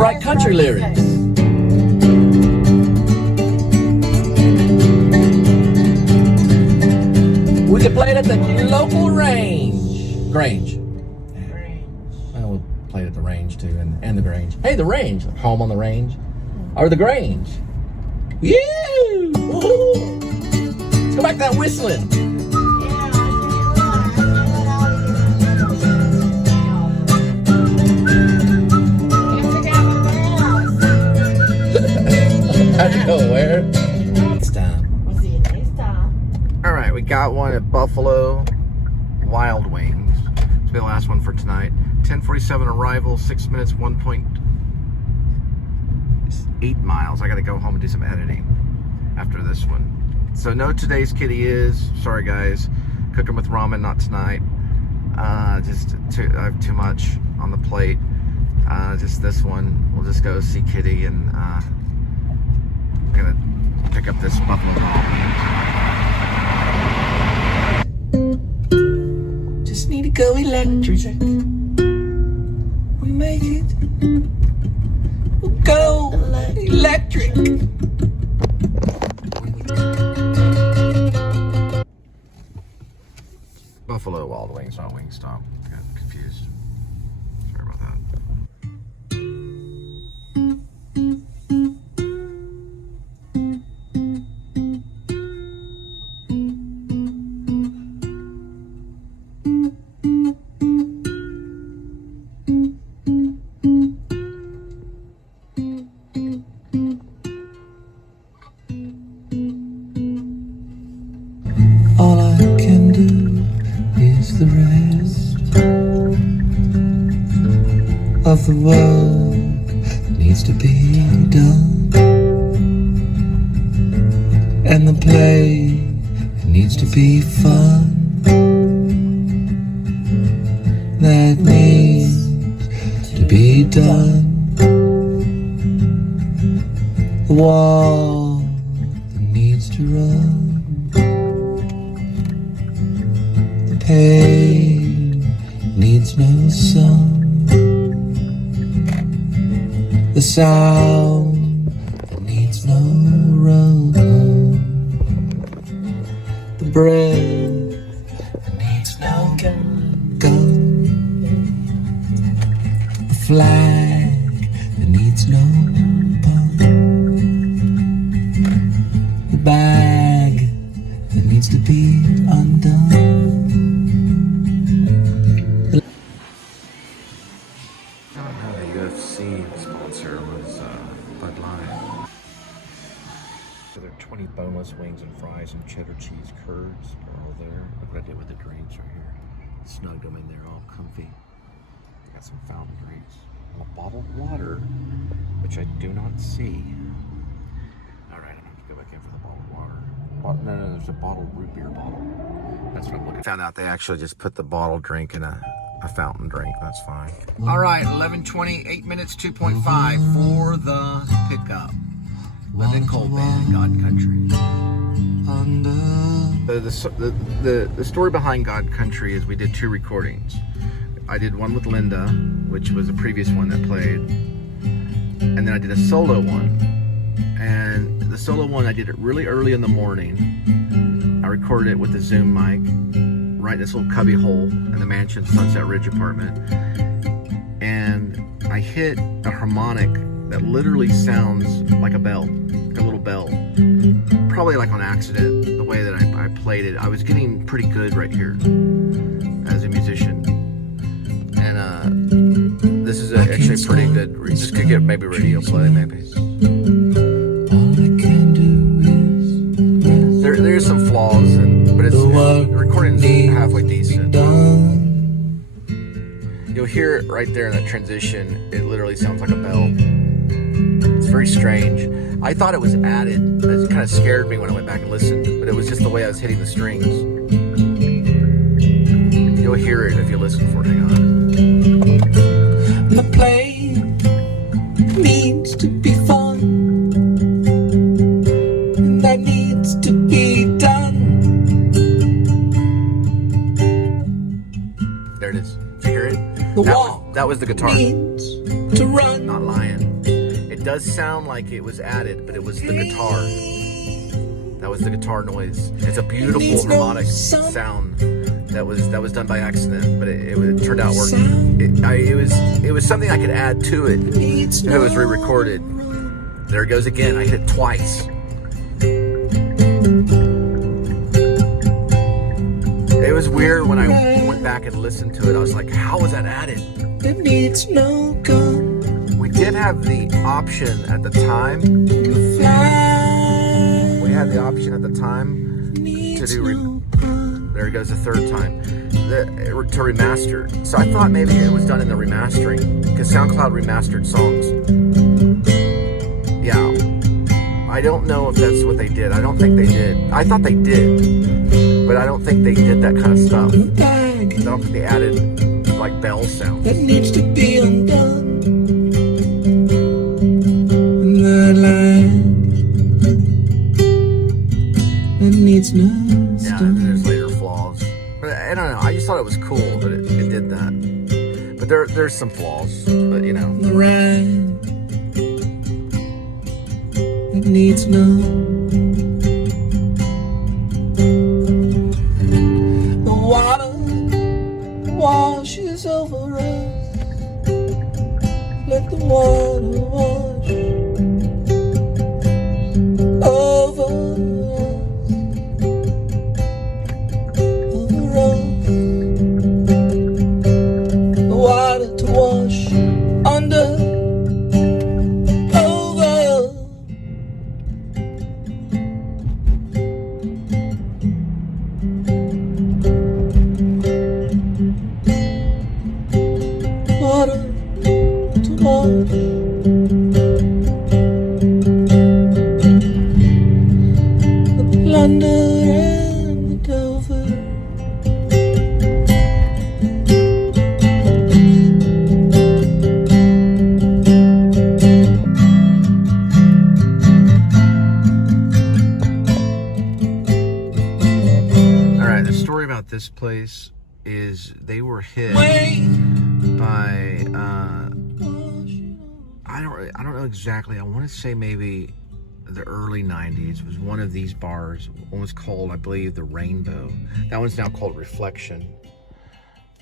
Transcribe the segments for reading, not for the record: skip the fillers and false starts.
write country lyrics. We could play it at the local Grange. Well, we'll play it at the Range too, and the Grange. Hey, the Range, home on the Range, or the Grange. Yeah! Woo-hoo. Let's go back to that whistling. How'd you go? Where? Next time. We'll see you next time. All right, we got one at Buffalo Wild Wings. It's the last one for tonight. 10:47 arrival, 6 minutes, 1.8 miles. I got to go home and do some editing after this one. So no, today's kitty is, sorry guys, cooking with ramen, not tonight. I have too much on the plate. Just this one. We'll just go see Kitty, and I'm gonna pick up this buffalo roll. Just need to go electric. We make it. We'll go electric. Buffalo Wild Wings, not Wingstop. Got confused. Sorry about that. All I can do is the rest of the work needs to be done, and the play needs to be fun. That needs to be done. The wall that needs to run. Pain needs no song. The sound that needs no run. The breath that needs no gun. The flag that needs no bun. The bag that needs to be undone. Sponsor was Bud Light. So there are 20 boneless wings and fries and cheddar cheese curds are all there. Look what I did with the drinks right here. Snugged them in there all comfy. Got some fountain drinks. And a bottled water, which I do not see. Alright, I'm going to have to go back in for the bottled water. No, there's a bottled root beer bottle. That's what I'm looking for. Found out they actually just put the bottled drink in a fountain drink. That's fine. All right, 11:20, 8 minutes, 2.5 for the pickup. TheColeandLindaFilmmakerBand, God Country. The story behind God Country is we did 2 recordings. I did one with Linda, which was a previous one that played, and then I did a solo one. And the solo one, I did it really early in the morning. I recorded it with the Zoom mic right in this little cubby hole in the mansion Sunset Ridge apartment, and I hit a harmonic that literally sounds like a bell, like a little bell, probably like on accident, the way that I played it. I was getting pretty good right here as a musician, and this is actually pretty good. This could get maybe radio play, maybe. There's some flaws, but the recording's halfway decent. You'll hear it right there in that transition. It literally sounds like a bell. It's very strange. I thought it was added. It kind of scared me when I went back and listened, but it was just the way I was hitting the strings. You'll hear it if you listen for it. Hang on. The play needs to be fun, and that needs to be done. There it is. Did you hear it? That was the guitar. Needs to run. Not lying. It does sound like it was added, but it was the guitar. That was the guitar noise. It's a beautiful harmonic sound that was done by accident, but it turned out working. It was something I could add to it if it was re-recorded. There it goes again. I hit it twice. It was weird when I went back and listened to it. I was like, how was that added? We did have the option at the time. We had the option at the time to do, there it goes the third time, to remaster. So I thought maybe it was done in the remastering, because SoundCloud remastered songs. Yeah. I don't know if that's what they did. I don't think they did. I thought they did, but I don't think they did that kind of stuff. I don't think they added like bell sounds. That needs to be undone. That line that needs no yeah, and then there's later flaws. But I don't know. I just thought it was cool that it did that. But there's some flaws. But you know. The rhyme that needs no. The water washes over us. Let the water wash over us. The water to wash under, over. Water to wash. The plunder and the delver. All right. The story about this place is they were hit by I don't know exactly. I want to say maybe the early 90s. It was one of these bars. One was called, I believe, the Rainbow. That one's now called Reflection.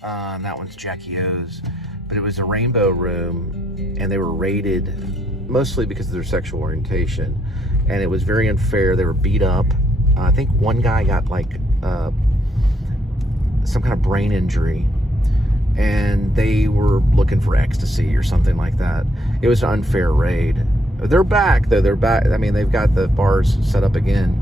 That one's Jackie O's. But it was a Rainbow Room, and they were raided mostly because of their sexual orientation. And it was very unfair. They were beat up. I think one guy got like some kind of brain injury, and they were looking for ecstasy or something like that. It was an unfair raid. They're back though. They're back. I mean, they've got the bars set up again,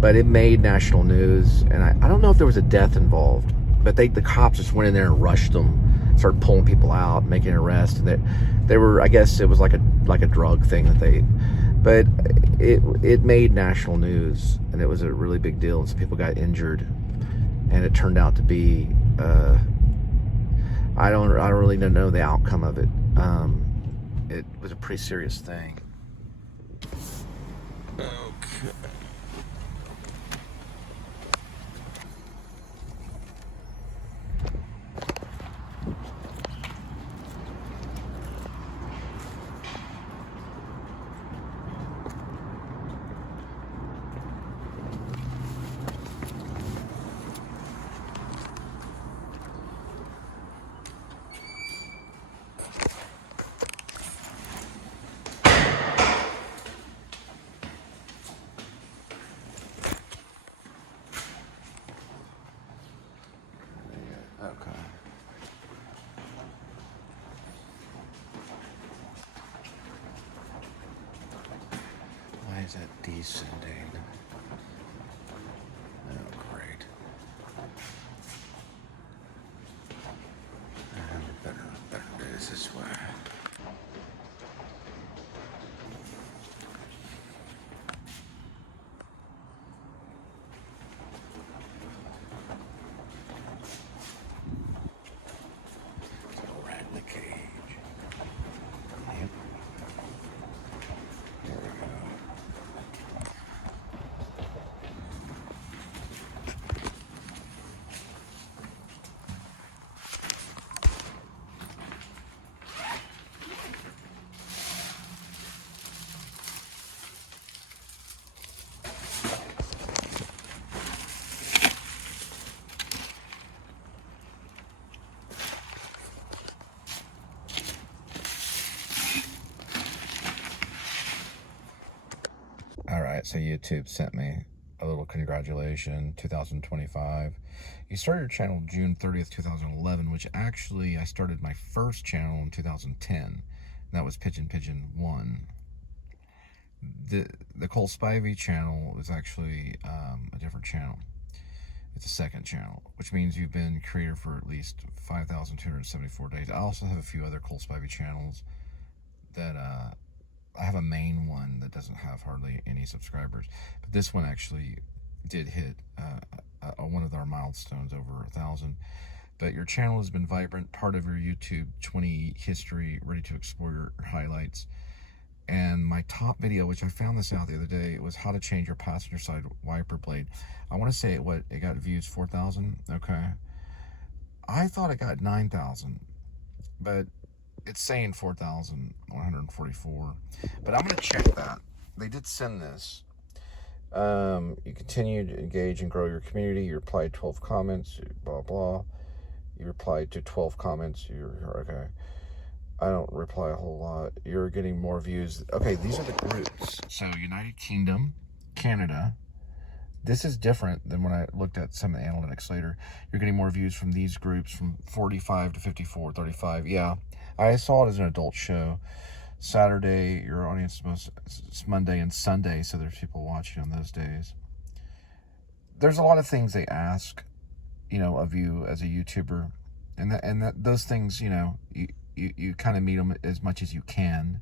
but it made national news. And I don't know if there was a death involved, but the cops just went in there and rushed them, started pulling people out, making arrests. And they were, I guess it was like a drug thing but it made national news, and it was a really big deal. And some people got injured, and it turned out to be I don't really know the outcome of it. It was a pretty serious thing. Okay. Why is that descending? Oh, great. Better do this way. right, so YouTube sent me a little congratulation, 2025. You started your channel June 30th, 2011, which actually I started my first channel in 2010. That was Pigeon 1. The Cole Spivey channel is actually a different channel. It's a second channel, which means you've been creator for at least 5,274 days. I also have a few other Cole Spivey channels that I have a main one that doesn't have hardly any subscribers, but this one actually did hit one of our milestones, over 1,000. But your channel has been vibrant, part of your YouTube 20 history, ready to explore your highlights. And my top video, which I found this out the other day, was how to change your passenger side wiper blade. I want to say it got views 4,000. Okay, I thought it got 9,000, but it's saying 4,144. But I'm gonna check that. They did send this. You continue to engage and grow your community. You replied 12 comments. Blah blah. You replied to 12 comments. You're okay. I don't reply a whole lot. You're getting more views. Okay, these are the groups. So United Kingdom, Canada. This is different than when I looked at some of the analytics later. You're getting more views from these groups, from 45 to 54, 35. Yeah, I saw it as an adult show. Saturday, your audience is Monday and Sunday, so there's people watching on those days. There's a lot of things they ask, of you as a YouTuber. And those things, you kind of meet them as much as you can,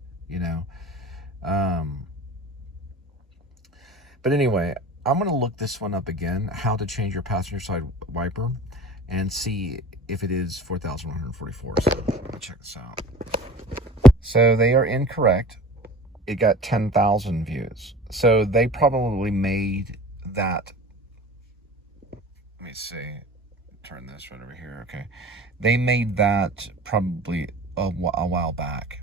But anyway, I'm going to look this one up again, how to change your passenger side wiper, and see if it is 4,144. So let me check this out. So they are incorrect. It got 10,000 views. So they probably made that. Let me see. Turn this right over here. Okay. They made that probably a while back.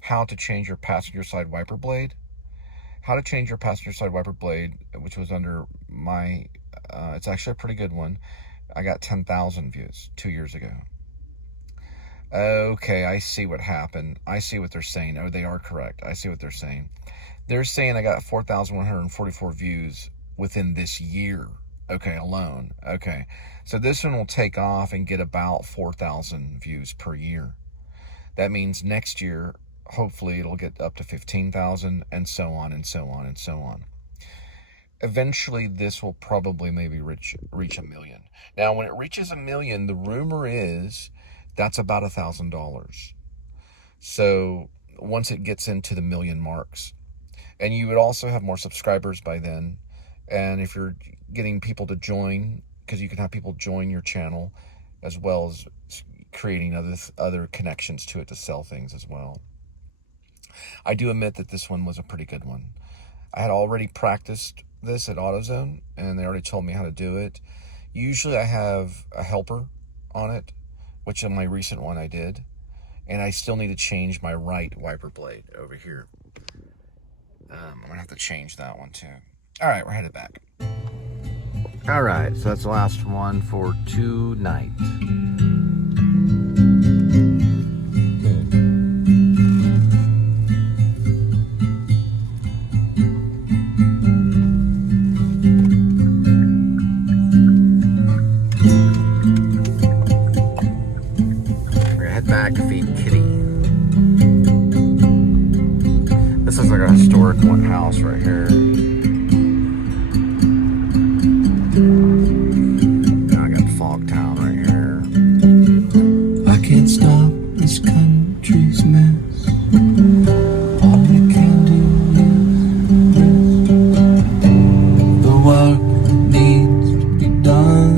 How to change your passenger side wiper blade. How to change your passenger side wiper blade, which was under my, it's actually a pretty good one. I got 10,000 views 2 years ago. Okay, I see what happened. I see what they're saying. Oh, they are correct. I see what they're saying. They're saying I got 4,144 views within this year. Okay, alone. Okay, so this one will take off and get about 4,000 views per year. That means next year, hopefully it'll get up to 15,000, and so on and so on and so on. Eventually, this will probably maybe reach 1 million. Now, when it reaches 1 million, the rumor is that's about $1,000. So once it gets into the 1 million marks, and you would also have more subscribers by then. And if you're getting people to join, because you can have people join your channel, as well as creating other connections to it to sell things as well. I do admit that this one was a pretty good one. I had already practiced this at AutoZone, and they already told me how to do it. Usually I have a helper on it, which on my recent one I did. And I still need to change my right wiper blade over here. I'm going to have to change that one too. All right, we're headed back. All right, so that's the last one for tonight. Back to feed Kitty. This is like a historic one house right here. Now I got Fogtown right here. I can't stop this country's mess. All you can do is rest. The work needs to be done.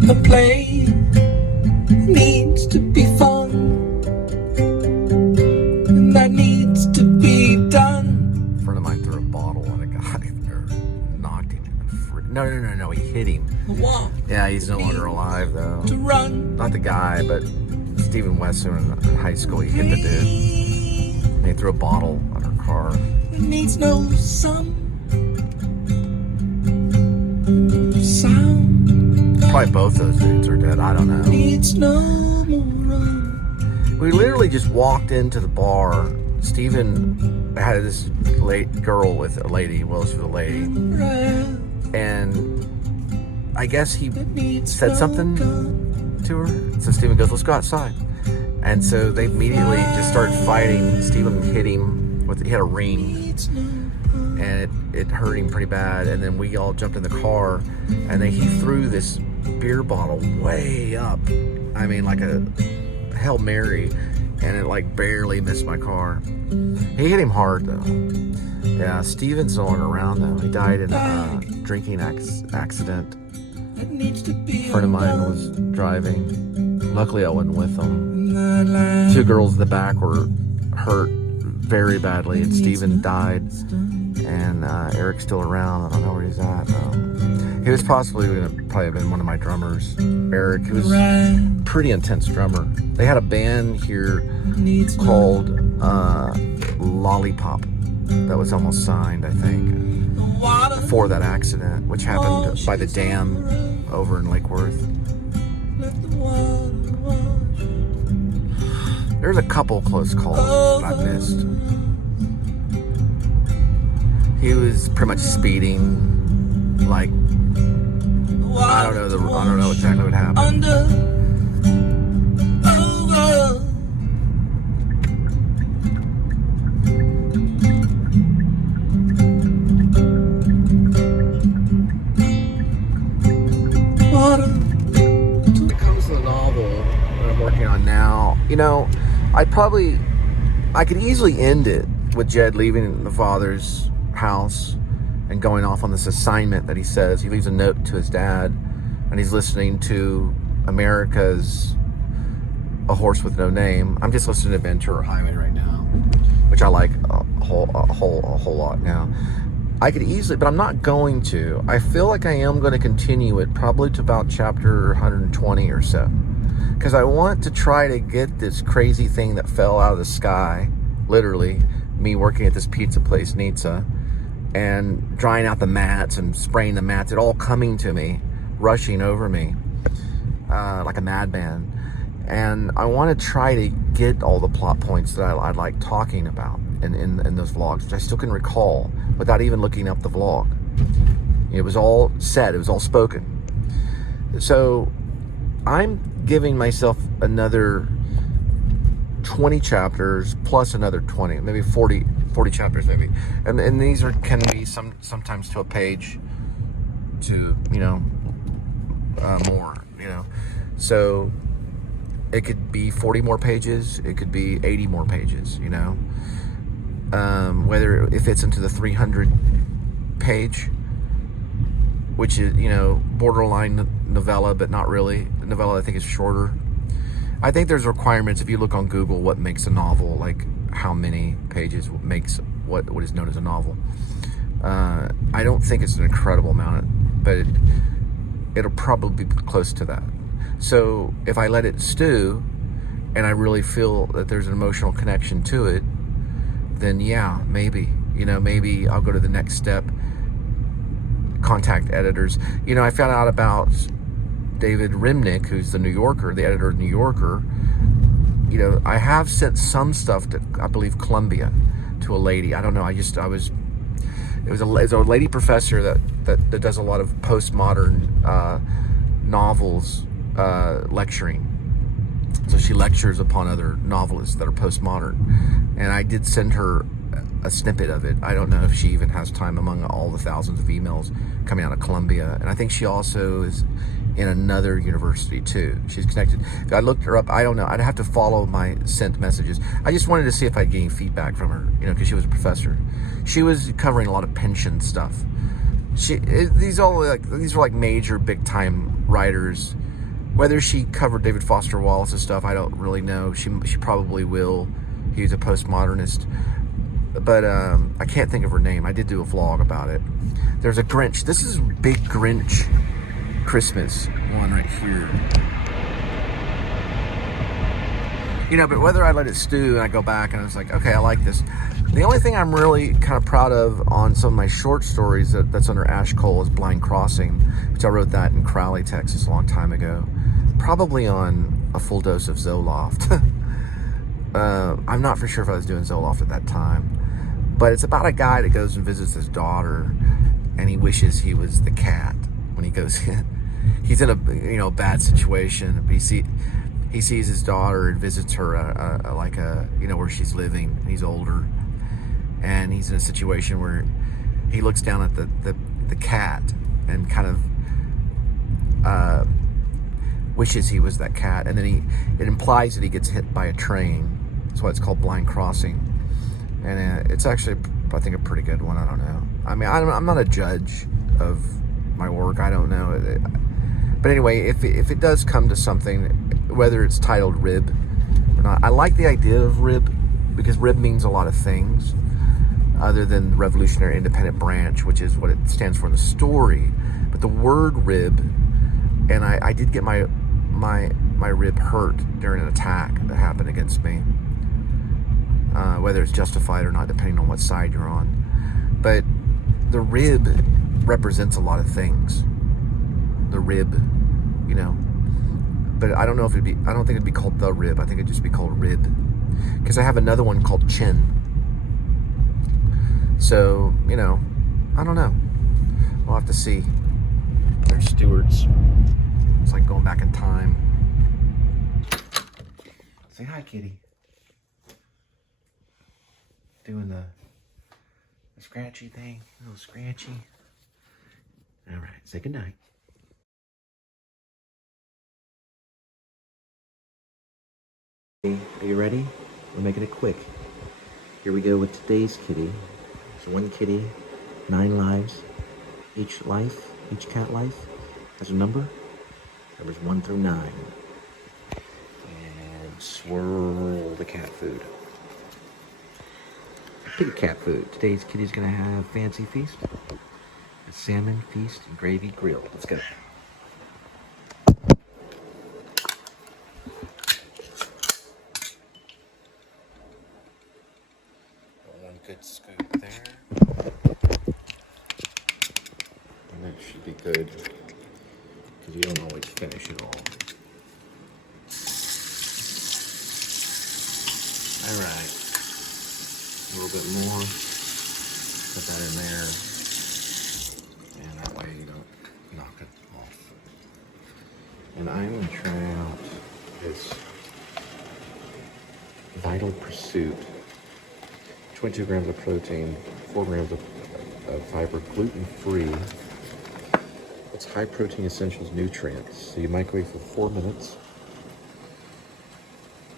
The play needs to be fun, and that needs to be done. A friend of mine threw a bottle at a guy there, knocked him. No, he hit him. Yeah, he's no longer alive though. To run. Not the guy, but Stephen Wesson in high school, he hit the dude. They threw a bottle on her car. It needs no sound. Probably both those dudes are dead. I don't know. Needs no more run. We literally just walked into the bar. Steven had this girl with a lady. Well, she was a lady. And I guess he said something to her. So Steven goes, let's go outside. And so they immediately just started fighting. Steven hit him with, he had a ring. And it hurt him pretty bad. And then we all jumped in the car. And then he threw this beer bottle way up. I mean, like a Hail Mary. And it like barely missed my car. He hit him hard though. Yeah, Steven's no longer around though. He died in a drinking accident. A friend of mine was driving. Luckily I wasn't with them. 2 girls in the back were hurt very badly, and Steven died. And Eric's still around. I don't know where he's at. He was probably have been one of my drummers. Eric, he was a pretty intense drummer. They had a band here called Lollipop that was almost signed, I think, before that accident, which happened by the dam over in Lake Worth. There's a couple close calls that I missed. He was pretty much speeding, like, I don't know exactly what happened. When it comes to the novel that I'm working on now, you know, I could easily end it with Jed leaving the father's house and going off on this assignment that he says. He leaves a note to his dad, and he's listening to America's A Horse with No Name. I'm just listening to Ventura Highway right now, which I like a whole lot now. I could easily, but I'm not going to. I feel like I am going to continue it probably to about chapter 120 or so, because I want to try to get this crazy thing that fell out of the sky, literally, me working at this pizza place, Nizza, and drying out the mats and spraying the mats, it all coming to me, rushing over me like a madman. And I want to try to get all the plot points that I like talking about in those vlogs, which I still can recall without even looking up the vlog. It was all said, it was all spoken. So I'm giving myself another 20 chapters plus another 20, maybe 40 chapters maybe. And these can be sometimes to a page to, you know, more, you know. So it could be 40 more pages, it could be 80 more pages, you know. Whether it fits into the 300 page, which is, you know, borderline novella, but not really. The novella I think is shorter. I think there's requirements if you look on Google what makes a novel, like how many pages makes what is known as a novel. I don't think it's an incredible amount, but it'll probably be close to that. So if I let it stew and I really feel that there's an emotional connection to it, then yeah, maybe, you know, maybe I'll go to the next step, contact editors. You know, I found out about David Remnick, who's the New Yorker, the editor of the New Yorker. You know, I have sent some stuff to, I believe, Columbia, to a lady. I don't know. It was a lady professor that does a lot of postmodern novels lecturing. So she lectures upon other novelists that are postmodern. And I did send her a snippet of it. I don't know if she even has time among all the thousands of emails coming out of Columbia. And I think she also is in another university too. She's connected. If I looked her up, I don't know. I'd have to follow my sent messages. I just wanted to see if I'd gain feedback from her, you know, because she was a professor. She was covering a lot of pension stuff. These were like major big time writers. Whether she covered David Foster Wallace's stuff, I don't really know. She probably will. He's a postmodernist. But I can't think of her name. I did do a vlog about it. There's a Grinch. This is big Grinch Christmas one right here. You know, but whether I let it stew and I go back and I was like, okay, I like this. The only thing I'm really kind of proud of on some of my short stories that's under Ash Cole is Blind Crossing, which I wrote that in Crowley, Texas a long time ago. Probably on a full dose of Zoloft. I'm not for sure if I was doing Zoloft at that time. But it's about a guy that goes and visits his daughter, and he wishes he was the cat when he goes in. He's in a bad situation. But he sees his daughter and visits her where she's living. And he's older, and he's in a situation where he looks down at the cat and kind of wishes he was that cat, and then it implies that he gets hit by a train. That's why it's called Blind Crossing, and it's actually, I think, a pretty good one. I don't know. I mean, I'm not a judge of my work. I don't know. But anyway, if it does come to something, whether it's titled Rib or not, I like the idea of Rib, because Rib means a lot of things other than the Revolutionary Independent Branch, which is what it stands for in the story. But the word rib, and I did get my rib hurt during an attack that happened against me, whether it's justified or not, depending on what side you're on. But the rib represents a lot of things. The rib, but I don't know if I don't think it'd be called the rib. I think it'd just be called rib, because I have another one called chin. So, I don't know. We'll have to see. They're stewards. It's like going back in time. Say hi, kitty. Doing the scratchy thing. A little scratchy. All right, say goodnight. Are you ready? We're making it quick. Here we go with today's kitty. So one kitty, 9 lives. Each cat life has a number. Numbers 1 through 9. And swirl the cat food. Pick a cat food. Today's kitty's gonna have fancy feast. A salmon feast and gravy grilled. Let's go. One good scoop there. And that should be good, because you don't always finish it all. All right, a little bit more. Put that in there, and that way you don't knock it off. And I'm gonna try out this Vital Pursuit. 22 grams of protein, 4 grams of fiber, gluten-free. It's high protein essentials nutrients. So you microwave for 4 minutes.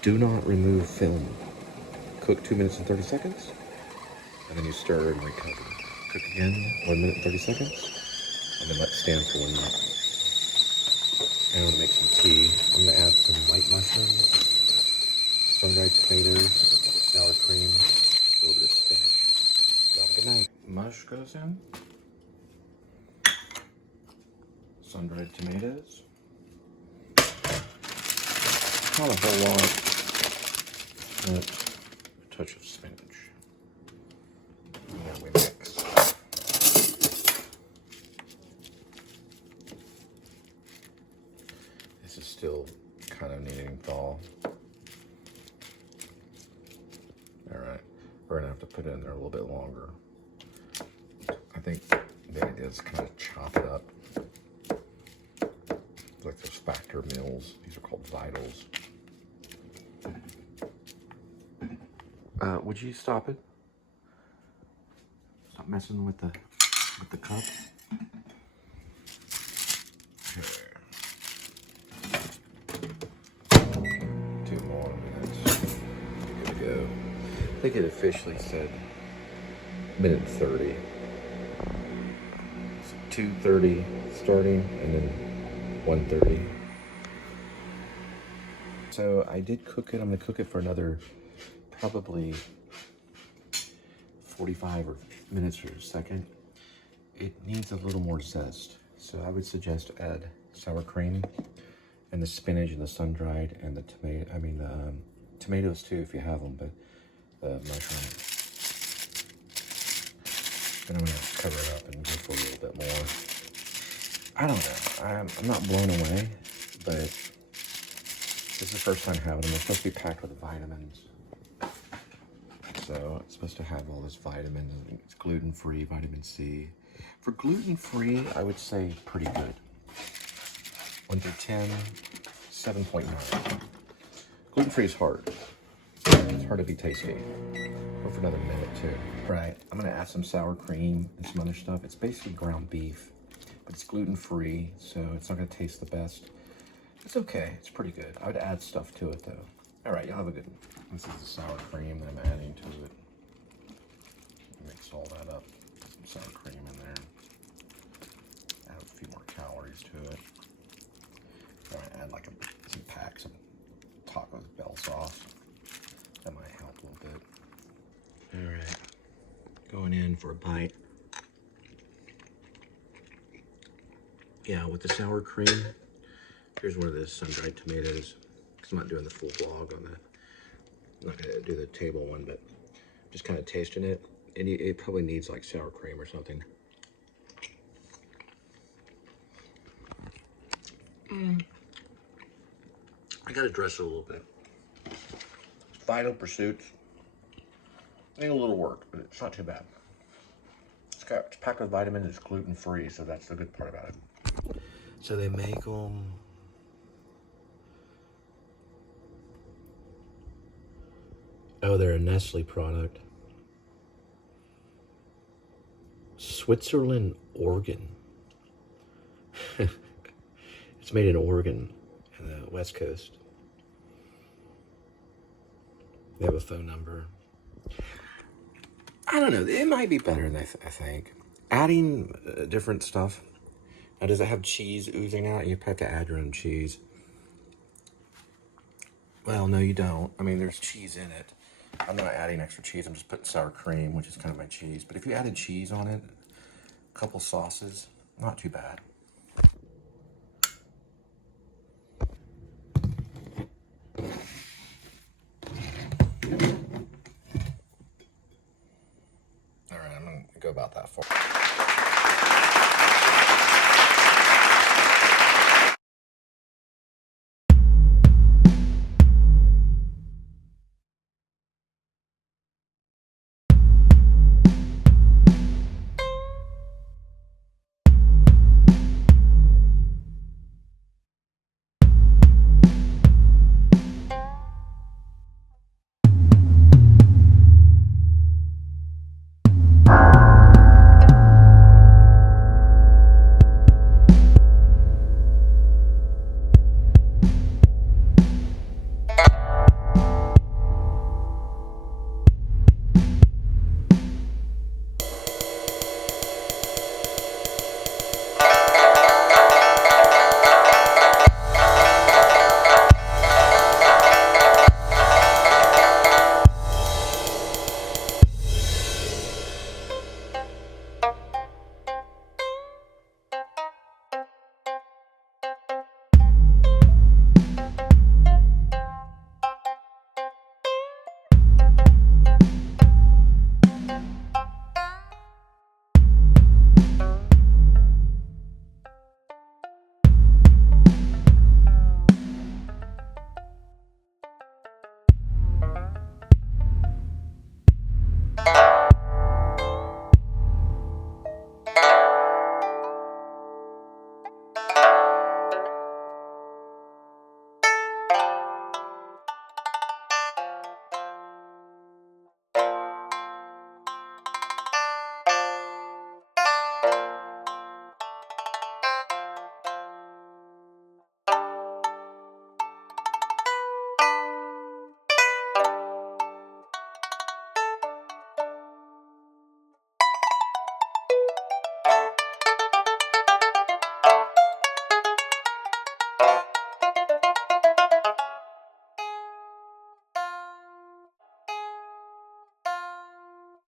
Do not remove film. Cook 2 minutes and 30 seconds. And then you stir and recover. Cook again, 1 minute and 30 seconds. And then let it stand for 1 minute. And I'm gonna make some tea. I'm gonna add some white mushrooms, sun-dried tomatoes, sour cream, a little bit of spinach. Have a good night. Mush goes in. Sun-dried tomatoes. Not a whole lot, but a touch of spinach. And then we mix. This is still kind of needing thaw. Alright, we're gonna have to put it in there a little bit longer. I think the idea is kind of chop it up. Like those factor meals. These are called Vitals. Would you stop it? Stop messing with the cup. Okay. 2 more minutes. Good to go. I think it officially said minute 30. So 2:30 starting, and then 1:30. So I did cook it. I'm gonna cook it for another probably 45 minutes or a second. It needs a little more zest. So I would suggest add sour cream and the spinach and the sun-dried and the tomato, tomatoes too if you have them, but mushrooms. Then I'm gonna cover it up and go for a little bit more. I don't know. I'm not blown away, but this is the first time having them. They're supposed to be packed with vitamins. So it's supposed to have all this vitamins. It's gluten-free, vitamin C. For gluten-free, I would say pretty good. 1 through 10, 7.9. Gluten-free is hard. It's hard to be tasty. Go for another minute too. Right, I'm gonna add some sour cream and some other stuff. It's basically ground beef, but it's gluten-free, so it's not gonna taste the best. It's okay, it's pretty good. I would add stuff to it though. All right, you'll have a good one. This is the sour cream that I'm adding to it. Mix all that up. Some sour cream in there. Add a few more calories to it. I'm gonna add like some packs of Taco Bell sauce. That might help a little bit. All right, going in for a bite. Yeah, with the sour cream. Here's one of the sun-dried tomatoes. Because I'm not doing the full vlog on that. I'm not gonna do the table one, but just kind of tasting it. And it probably needs like sour cream or something. I gotta dress it a little bit. Vital Pursuits. Need a little work, but it's not too bad. It's packed with vitamins, it's gluten-free, so that's the good part about it. So they make them... Oh, they're a Nestle product. Switzerland, Oregon. It's made in Oregon, in the West Coast. They have a phone number. I don't know. It might be better than I think. Adding different stuff. Now, does it have cheese oozing out? You have to add your own cheese. Well, no, you don't. I mean, there's cheese in it. I'm not adding extra cheese. I'm just putting sour cream, which is kind of my cheese. But if you added cheese on it, a couple sauces, not too bad. All right, I'm going to go about that far.